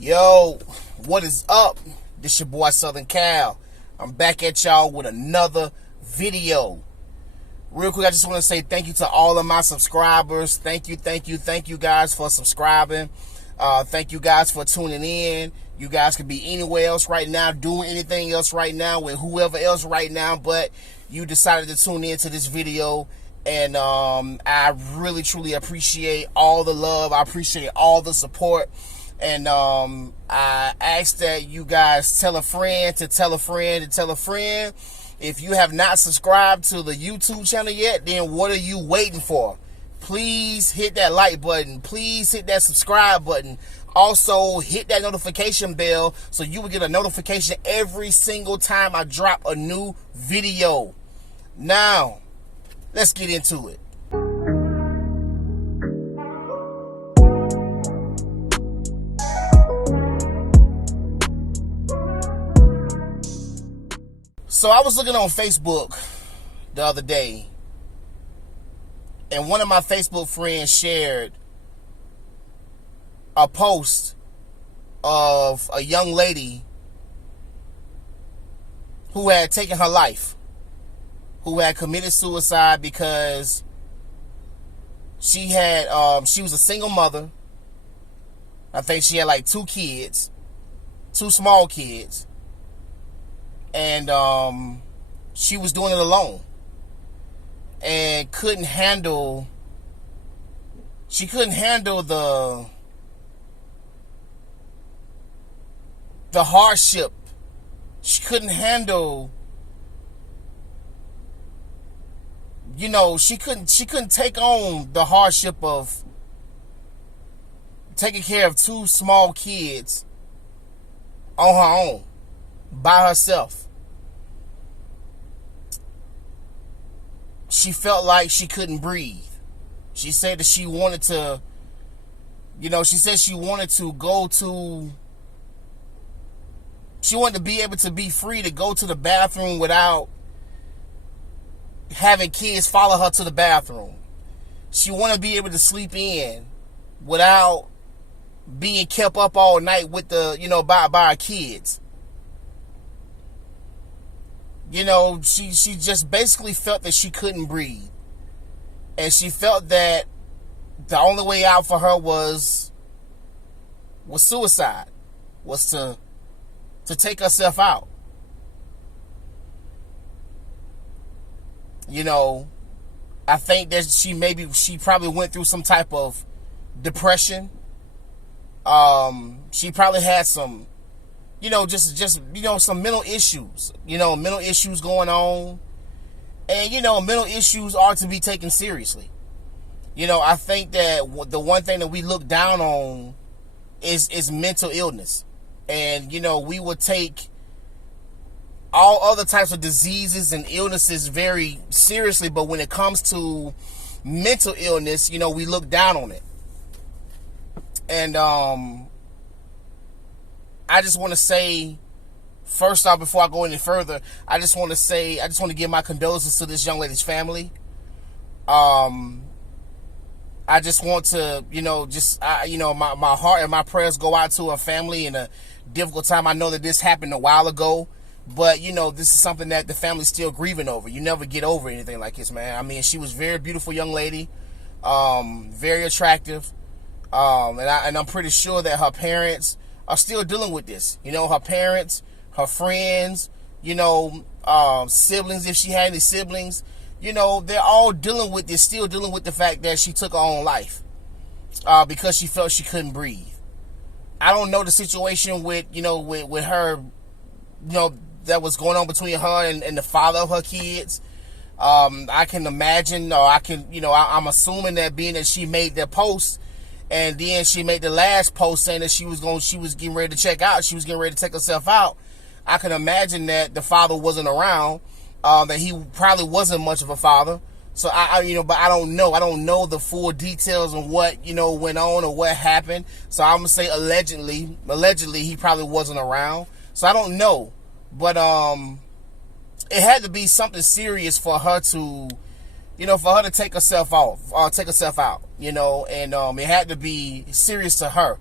Yo, what is up? This your boy Southern Cal. I'm back at y'all with another video. Real quick, I just want to say thank you to all of my subscribers. Thank you guys for subscribing. Thank you guys for tuning in. You guys could be anywhere else right now, doing anything else right now, with whoever else right now, but you decided to tune in to this video. And I really, truly appreciate all the love. I appreciate all the support. And I ask that you guys tell a friend to tell a friend to tell a friend. If you have not subscribed to the YouTube channel yet, then what are you waiting for? Please hit that like button. Please hit that subscribe button. Also, hit that notification bell so you will get a notification every single time I drop a new video. Now, let's get into it. So I was looking on Facebook the other day, and one of my Facebook friends shared a post of a young lady who had taken her life, who had committed suicide because she was a single mother. I think she had like two small kids. And she was doing it alone, and couldn't handle the hardship. She couldn't handle, she couldn't take on the hardship of taking care of two small kids on her own, by herself. She felt like she couldn't breathe. She said that she wanted to, she wanted to be able to be free to go to the bathroom without having kids follow her to the bathroom. She wanted to be able to sleep in without being kept up all night with by her kids. She just basically felt that she couldn't breathe. And she felt that the only way out for her was suicide, was to take herself out. I think that she probably went through some type of depression. She probably had some some mental issues, mental issues going on. And, mental issues are to be taken seriously. I think that the one thing that we look down on is mental illness. And, we would take all other types of diseases and illnesses very seriously. But when it comes to mental illness, we look down on it. And, I just want to say, first off, before I go any further, I just want to give my condolences to this young lady's family. I just want to, my heart and my prayers go out to her family in a difficult time. I know that this happened a while ago, but, this is something that the family's still grieving over. You never get over anything like this, man. I mean, she was a very beautiful young lady, very attractive, and I'm pretty sure that her parents are still dealing with this. Her parents, her friends, siblings, if she had any siblings, they're all dealing with this, still dealing with the fact that she took her own life because she felt she couldn't breathe. I don't know the situation with her, that was going on between her and the father of her kids. I can imagine, or I'm assuming that being that she made that post, and then she made the last post saying that she was getting ready to check out. She was getting ready to take herself out. I can imagine that the father wasn't around, that he probably wasn't much of a father. So but I don't know. I don't know the full details of what, went on or what happened. So I'm going to say allegedly he probably wasn't around. So I don't know. But it had to be something serious for her to, for her to take herself out, and it had to be serious to her.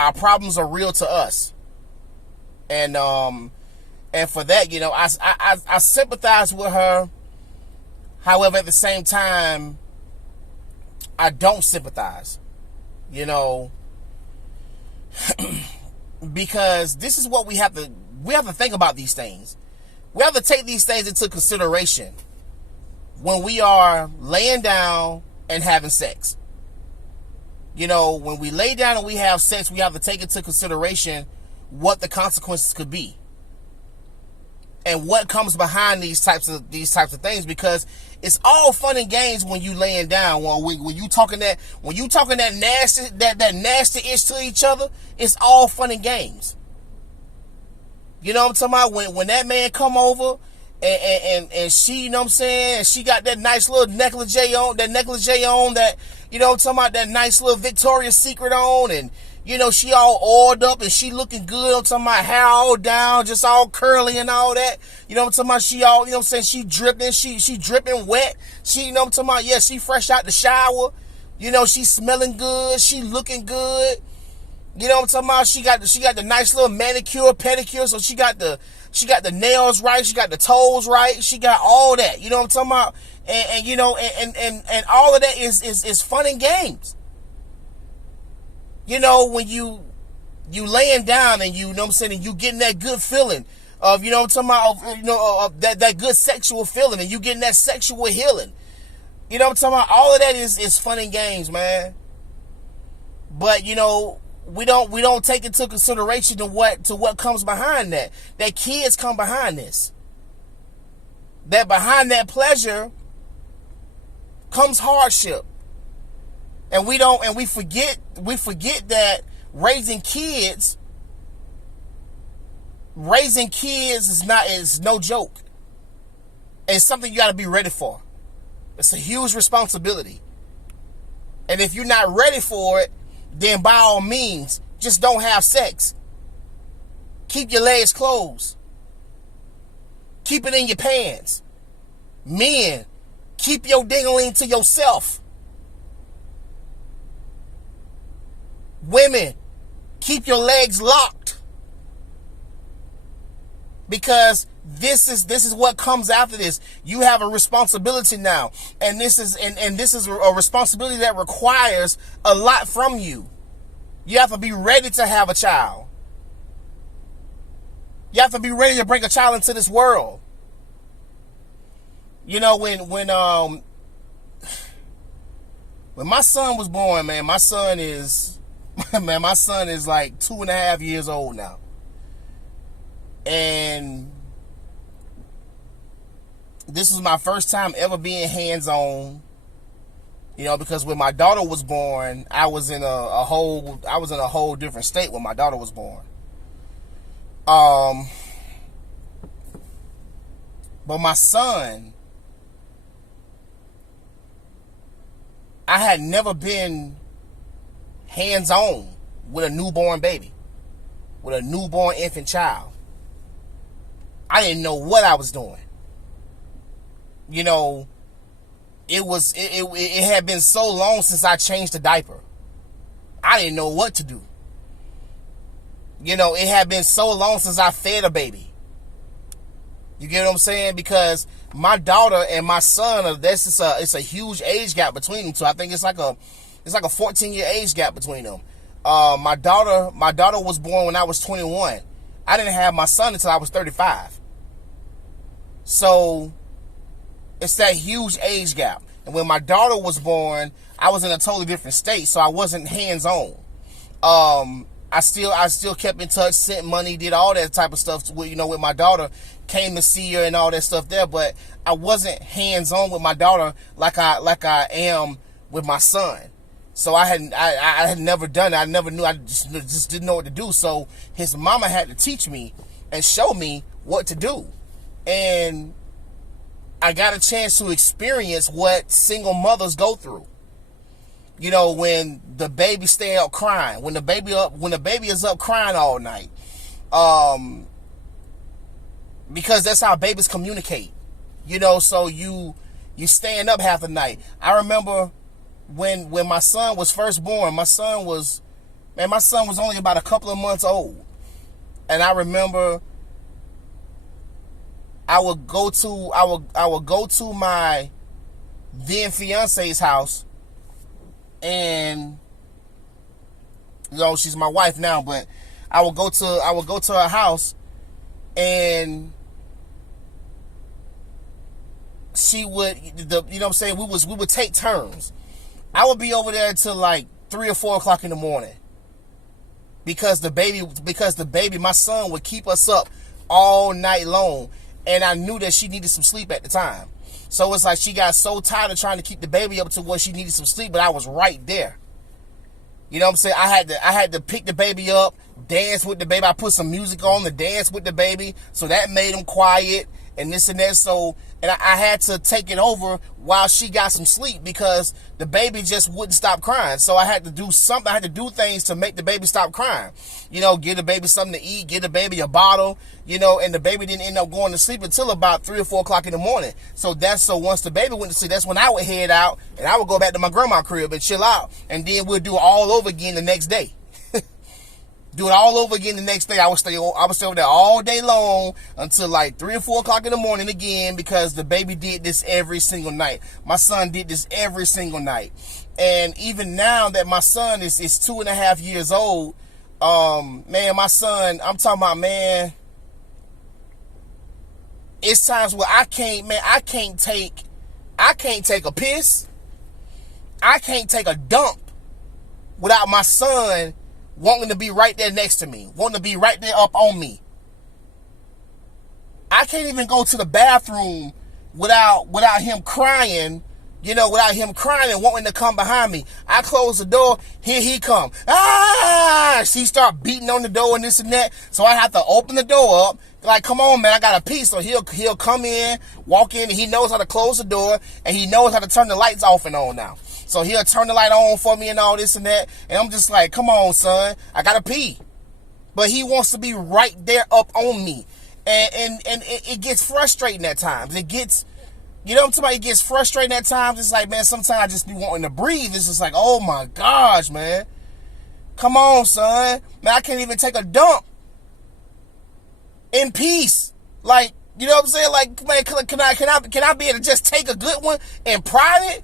Our problems are real to us. And for that, you know, I sympathize with her. However, at the same time, I don't sympathize, you know, because this is what we have to think about these things. We have to take these things into consideration when we are laying down and having sex. You know, when we lay down and we have sex, we have to take into consideration what the consequences could be and what comes behind these types of things, because it's all fun and games when you laying down, when you talking that nasty ish to each other. It's all fun and games. You know what I'm talking about? When that man come over and she, you know what I'm saying, and she got that nice little negligee on, that, you know what I'm talking about, that nice little Victoria's Secret on, and, you know, she all oiled up and she looking good. I'm talking about hair all down, just all curly and all that. You know what I'm talking about? She all, you know what I'm saying, she dripping, she dripping wet. She, you know what I'm talking about, yeah, she fresh out the shower. You know, she smelling good, she looking good. You know what I'm talking about? She got the nice little manicure, pedicure, so she got the nails right, she got the toes right, she got all that. You know what I'm talking about? And you know, and all of that is fun and games. You know, when you laying down and you know what I'm saying, and you getting that good feeling of, you know what I'm talking about, you know, of that good sexual feeling, and you getting that sexual healing. You know what I'm talking about? All of that is fun and games, man. But, you know, we don't take into consideration to what comes behind that. That kids come behind this. That behind that pleasure comes hardship. And we forget that raising kids is no joke. It's something you got to be ready for. It's a huge responsibility. And if you're not ready for it, then by all means, just don't have sex. Keep your legs closed. Keep it in your pants. Men, keep your ding-a-ling to yourself. Women, keep your legs locked. Because this is what comes after this. You have a responsibility now. And this is a responsibility that requires a lot from you. You have to be ready to have a child. You have to be ready to bring a child into this world. You know, when my son was born, man, my son is like 2.5 years old now. And this was my first time ever being hands-on, you know, because when my daughter was born, I was in a whole different state when my daughter was born. But my son, I had never been hands-on with a newborn baby, with a newborn infant child. I didn't know what I was doing. You know, it had been so long since I changed the diaper. I didn't know what to do. You know, it had been so long since I fed a baby. You get what I'm saying? Because my daughter and my son, it's a huge age gap between them two. I think it's like a 14-year age gap between them. My daughter was born when I was 21. I didn't have my son until I was 35. So it's that huge age gap. And when my daughter was born, I was in a totally different state, so I wasn't hands-on. I still kept in touch, sent money, did all that type of stuff with my daughter, came to see her and all that stuff there, but I wasn't hands-on with my daughter like I am with my son. So I had never done it. I never knew. I just didn't know what to do. So his mama had to teach me and show me what to do. And I got a chance to experience what single mothers go through. You know, when the baby stay up crying, when the baby is up crying all night, because that's how babies communicate. You know, so you staying up half the night. I remember when my son was first born. My son was Man, my son was only about a couple of months old. And I remember I would go to my then fiance's house, and she's my wife now, but I would go to her house, and she would, we would take turns. I would be over there till like 3 or 4 o'clock in the morning, because the baby, my son, would keep us up all night long, and I knew that she needed some sleep at the time. So it's like she got so tired of trying to keep the baby up to where she needed some sleep, but I was right there. You know what I'm saying? I had to pick the baby up, dance with the baby. I put some music on to dance with the baby, so that made him quiet and this and that. So, and I had to take it over while she got some sleep, because the baby just wouldn't stop crying. So I had to do something. I had to do things to make the baby stop crying. Give the baby something to eat, give the baby a bottle, and the baby didn't end up going to sleep until about 3 or 4 o'clock in the morning. So once the baby went to sleep, that's when I would head out, and I would go back to my grandma's crib and chill out. And then we'll do it all over again the next day. Do it all over again the next day. I would stay over there all day long until like 3 or 4 o'clock in the morning again, because the baby did this every single night. My son did this every single night. And even now that my son is 2.5 years old, man, my son, I'm talking about, man, it's times where I can't take a piss. I can't take a dump without my son wanting to be right there next to me, wanting to be right there up on me. I can't even go to the bathroom without him crying, without him crying and wanting to come behind me. I close the door, here he come. She start beating on the door and this and that. So I have to open the door up. Like, come on, man, I got a pee. So he'll come in, walk in, and he knows how to close the door, and he knows how to turn the lights off and on now. So he'll turn the light on for me and all this and that. And I'm just like, come on, son, I gotta pee. But he wants to be right there up on me. And it gets frustrating at times. It gets, I'm talking about, it gets frustrating at times. It's like, man, sometimes I just be wanting to breathe. It's just like, oh my gosh, man. Come on, son. Man, I can't even take a dump in peace. Like, you know what I'm saying? Like, man, can I be able to just take a good one in private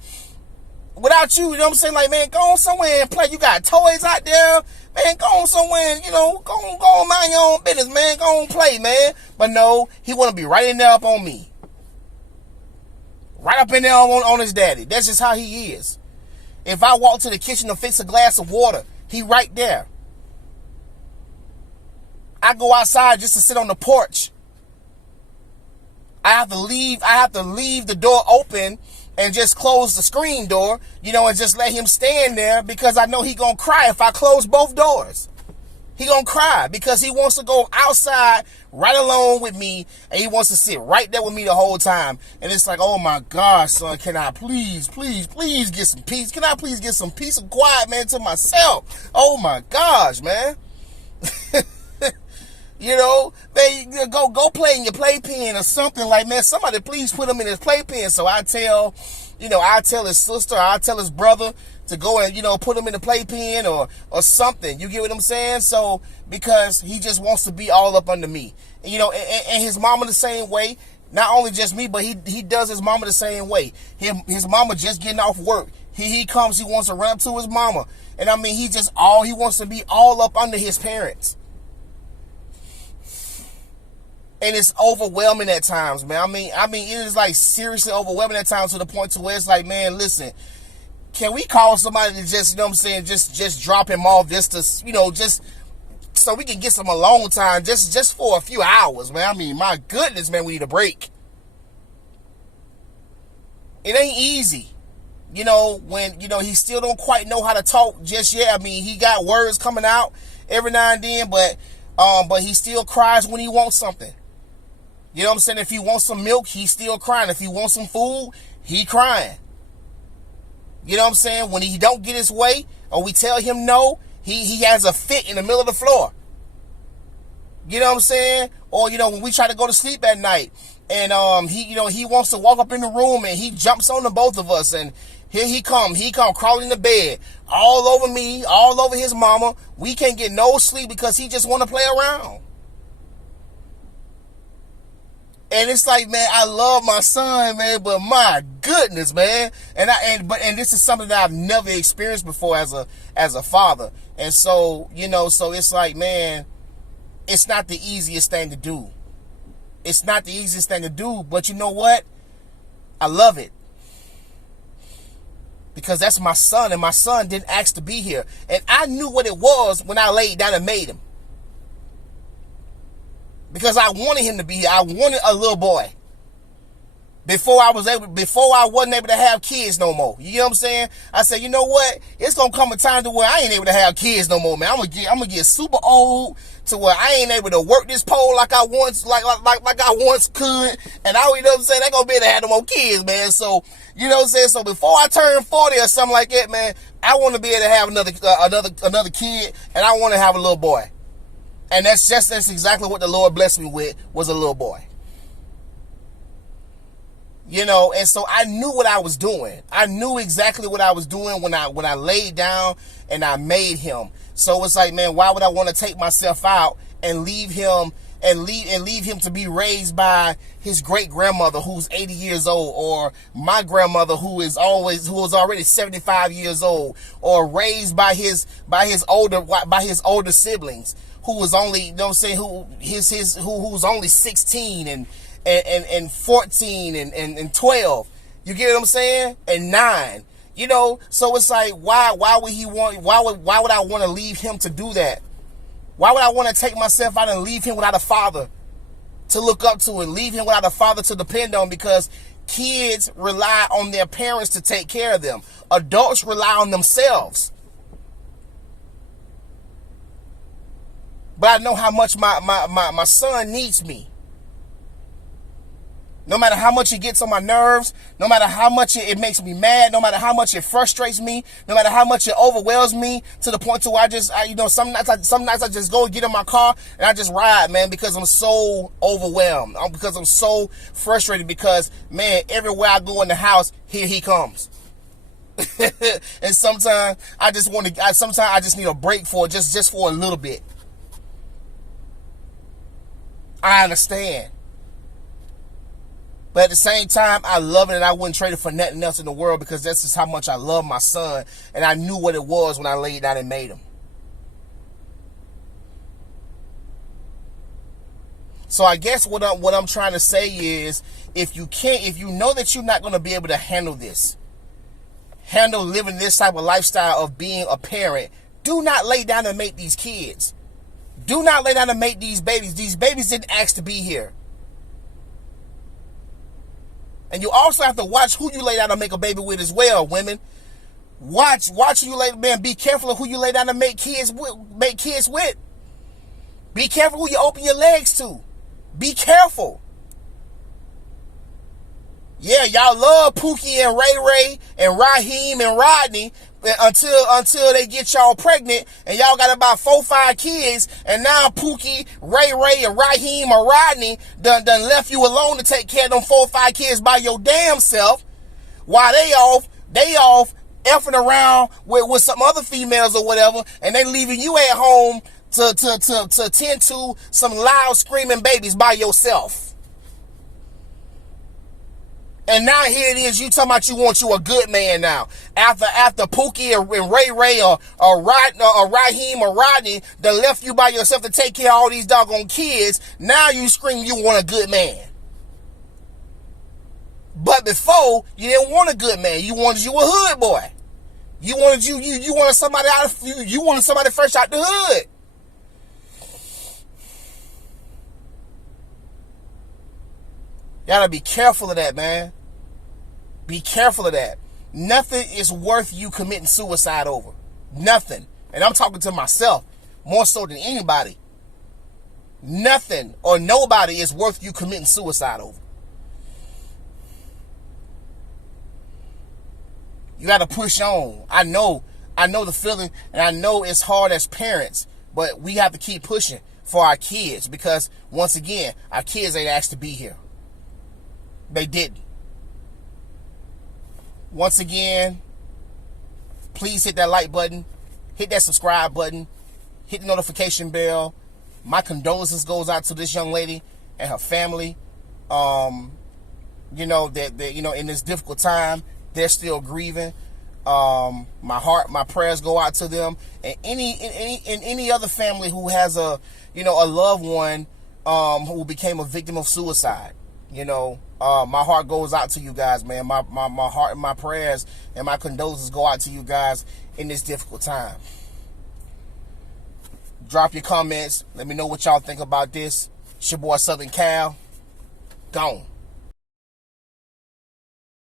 without you? You know what I'm saying? Like, man, go on somewhere and play. You got toys out there, man. Go on somewhere and, go on mind your own business, man. Go on play, man. But no, he want to be right in there up on me. Right up in there on his daddy. That's just how he is. If I walk to the kitchen to fix a glass of water, he right there. I go outside just to sit on the porch. I have to leave the door open and just close the screen door, and just let him stand there, because I know he gonna cry if I close both doors. He gonna cry because he wants to go outside right along with me, and he wants to sit right there with me the whole time. And it's like, oh my gosh, son, can I please get some peace? Can I please get some peace and quiet, man, to myself? Oh my gosh, man. Man, go play in your playpen or something. Like, man, somebody please put him in his playpen. So I tell his sister, I tell his brother to go and, put him in the playpen or something. You get what I'm saying? So, because he just wants to be all up under me. And his mama the same way. Not only just me, but he does his mama the same way. His mama just getting off work. He comes, he wants to run up to his mama. And I mean, he wants to be all up under his parents. And it's overwhelming at times, man. I mean, it is like seriously overwhelming at times, to the point to where it's like, man, listen, can we call somebody to just, just drop him off just to, just so we can get some alone time just for a few hours, man. I mean, my goodness, man, we need a break. It ain't easy. When, he still don't quite know how to talk just yet. I mean, he got words coming out every now and then, but he still cries when he wants something. You know what I'm saying? If he wants some milk, he's still crying. If he wants some food, he crying. You know what I'm saying? When he don't get his way, or we tell him no, he has a fit in the middle of the floor. You know what I'm saying? Or, when we try to go to sleep at night, and he wants to walk up in the room, and he jumps on the both of us, and Here he come crawling in the bed, all over me, all over his mama. We can't get no sleep because he just want to play around. And it's like, man, I love my son, man, but my goodness, man. And this is something that I've never experienced before as a father. And so, so it's like, man, it's not the easiest thing to do. It's not the easiest thing to do, but you know what? I love it. Because that's my son, and my son didn't ask to be here. And I knew what it was when I laid down and made him. Because I wanted him to be here. I wanted a little boy. Before I wasn't able to have kids no more. You know what I'm saying? I said, you know what? It's gonna come a time to where I ain't able to have kids no more, man. I'm gonna get super old to where I ain't able to work this pole like I once could. And you know what I'm saying? I ain't gonna be able to have no more kids, man. So, you know what I'm saying? So before I turn 40 or something like that, man, I want to be able to have another kid, and I want to have a little boy. And that's exactly what the Lord blessed me with, was a little boy. And so I knew what I was doing. I knew exactly what I was doing when I laid down and I made him. So it's like, man, why would I want to take myself out and leave him to be raised by his great grandmother who's 80 years old, or my grandmother who was already 75 years old, or raised by his older siblings who was only, who's only 16 and 14 and 12. You get what I'm saying? And 9. So it's like, why would I want to leave him to do that? Why would I want to take myself out and leave him without a father to look up to, and leave him without a father to depend on? Because kids rely on their parents to take care of them. Adults rely on themselves. But I know how much my son needs me. No matter how much it gets on my nerves, no matter how much it makes me mad, no matter how much it frustrates me, no matter how much it overwhelms me, to the point to where some nights I just go get in my car and I just ride, man, because I'm so overwhelmed, because I'm so frustrated, because, man, everywhere I go in the house, here he comes. And sometimes I just need a break for just for a little bit. I understand. But at the same time, I love it, and I wouldn't trade it for nothing else in the world, because that's just how much I love my son, and I knew what it was when I laid down and made him. So I guess what I'm trying to say is, if you know that you're not going to be able to handle living this type of lifestyle of being a parent, do not lay down and make these kids. Do not lay down and make these babies. These babies didn't ask to be here. And you also have to watch who you lay down to make a baby with as well, women. Watch who you lay, man. Be careful of who you lay down to make kids with. Be careful who you open your legs to. Be careful. Yeah, y'all love Pookie and Ray Ray and Raheem and Rodney until they get y'all pregnant, and y'all got about 4 or 5 kids, and now Pookie, Ray Ray, and Raheem or Rodney done left you alone to take care of them 4 or 5 kids by your damn self, while they off effing around with some other females or whatever, and they leaving you at home to tend to some loud screaming babies by yourself. And now here it is, you talking about you want you a good man now. After Pookie and Ray Ray or Raheem or Rodney done left you by yourself to take care of all these doggone kids, now you scream you want a good man. But before, you didn't want a good man. You wanted you a hood boy. You wanted you wanted somebody fresh out the hood. You gotta be careful of that, man. Be careful of that. Nothing is worth you committing suicide over. Nothing. And I'm talking to myself more so than anybody. Nothing or nobody is worth you committing suicide over. You gotta push on. I know the feeling, and I know it's hard as parents, but we have to keep pushing for our kids, because once again, our kids ain't asked to be here. They didn't. Once again, Please hit that like button, hit that subscribe button, hit the notification bell. My condolences goes out to this young lady and her family. You know, that you know, in this difficult time, they're still grieving. My prayers go out to them, and any other family who has a loved one who became a victim of suicide. You know, my heart goes out to you guys, man. My heart and my prayers and my condolences go out to you guys in this difficult time. Drop your comments. Let me know what y'all think about this. It's your boy Southern Cal. Gone.